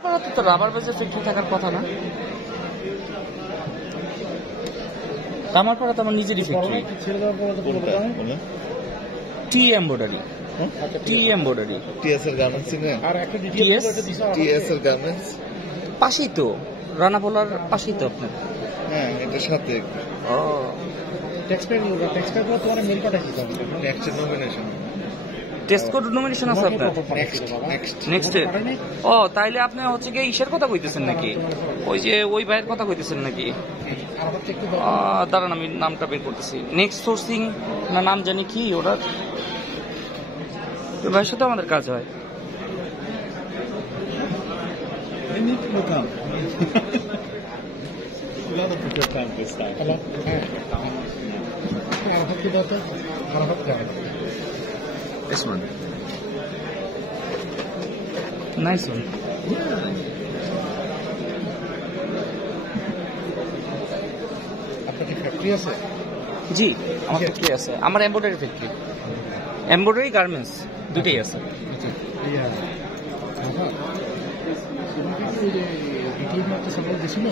তো রাবার বেজের ফ্যাক্টরি থাকার কথা না। কামারপাড়া তো আমার নিজেরই ফ্যাক্টরি। টি এমব্রয়ডারি, টি এমব্রয়ডারি, টিএস এর গার্মেন্টস টিএস এর গার্মেন্টস পাশেই তো, রানাপোলার পাশেই তো আপনার। হ্যাঁ, এটার সাথে ও টেক্সটাইল তোমার মেল পাঠাচ্ছি তো নেক্সট নমিনেশন টেস্কো নমিনেশন আছে আপনার নেক্সট। ও তাইলে আপনি হচ্ছে কি ইসের কথা কইতেছেন নাকি, ওই যে ওই ভাইয়ের কথা কইতেছেন নাকি? দাঁড়ান আমি নামটা বের করতেছি। নেক্সট সোর্সিং না নাম জানি কি ওটার, ওই ভাইয়ের সাথে আমাদের কাজ হয়। This one. Nice one. আপনার কি ফ্যাক্টরি আছে? জি আমার ফ্যাক্টরি আছে, আমার এমব্রয়ডারি ফ্যাক্টরি, এমব্রয়ডারি গার্মেন্টস দুটোই আছে। সাপোর্ট দিছিল